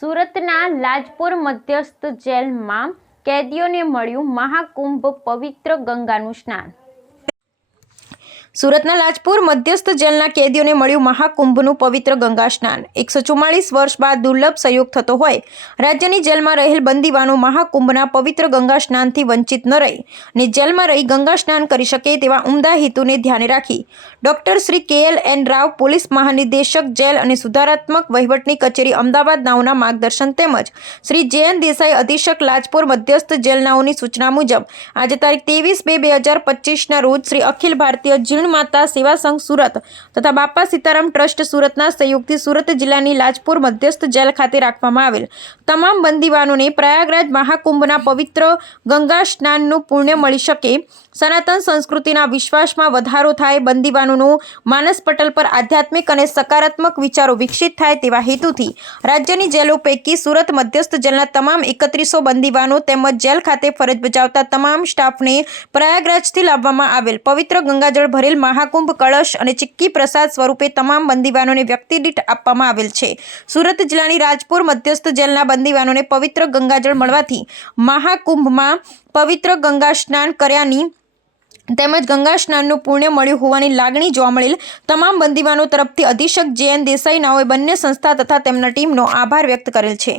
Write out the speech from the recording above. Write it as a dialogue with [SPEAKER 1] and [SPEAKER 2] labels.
[SPEAKER 1] સુરતના લાજપુર મધ્યસ્થ જેલમાં કેદીઓને મળ્યું મહાકુંભ પવિત્ર ગંગાનું સ્નાન. સુરતના લાજપુર મધ્યસ્થ જેલના કેદીઓને મળ્યું મહાકુંભનું પવિત્ર ગંગા સ્નાન. એકસો ચુમ્માળીસ વર્ષ બાદ દુર્લભ સહયોગ થતો હોય, રાજ્યની જેલમાં રહેલ બંદીવાનો મહાકુંભના પવિત્ર ગંગા સ્નાનથી વંચિત ન રહી ને જેલમાં રહી ગંગા સ્નાન કરી શકે તેવા ઉમદા હેતુને ધ્યાને રાખી. Doctor Shri K L N Rao, police મહાનિદેશક જેલ અને સુધારાત્મક વહીવટની કચેરી અમદાવાદ નાઓના માર્ગદર્શન તેમજ શ્રી જયંત દેસાઈ અધિક્ષક લાજપુર મધ્યસ્થ જેલનાઓની સૂચના મુજબ, આજે તારીખ ત્રેવીસ બે બે હજાર પચીસના રોજ શ્રી અખિલ ભારતીય જીણ માતા સેવા સંઘ સુરત તથા બાપા સીતારામ ટ્રસ્ટ સુરતના સહયોગથી સુરત જિલ્લાની લાજપુર મધ્યસ્થ જેલ ખાતે રાખવામાં આવેલ. તમામ બંદીવાનોને પ્રયાગરાજ મહાકુંભના પવિત્ર ગંગા સ્નાનનું પુણ્ય મળી શકે. સનાતન સંસ્કૃતિના વિશ્વાસમાં વધારો થાય, બંદીવાનોનું માનસ પટલ પર આધ્યાત્મિક અને સકારાત્મક વિચારો વિકસિત થાય તેવા હેતુથી રાજ્યની જેલો પૈકી સુરત મધ્યસ્થ જેલના તમામ એકત્રીસો બંદીવાનો તેમજ જેલ ખાતે ફરજ બજાવતા તમામ સ્ટાફને પ્રયાગરાજથી લાવવામાં આવેલ પવિત્ર ગંગાજળ ભરેલ મહાકુંભ કળશ અને ચિક્કી પ્રસાદ સ્વરૂપે તમામ બંદીવાનોને વ્યક્તિદીઠ આપવામાં આવેલ છે. સુરત જિલ્લાની રાજપુર મધ્યસ્થ જેલના બંદીવાનોને પવિત્ર ગંગાજળ મળવાથી મહાકુંભમાં પવિત્ર ગંગા સ્નાન કર્યાની તેમજ ગંગા સ્નાનનું પુણ્ય મળ્યું હોવાની લાગણી જોવા મળેલ તમામ બંદીવાનો તરફથી અધિક્ષક જે એન દેસાઈ નાઓએ બંને સંસ્થા તથા તેમના ટીમનો આભાર વ્યક્ત કરેલ છે.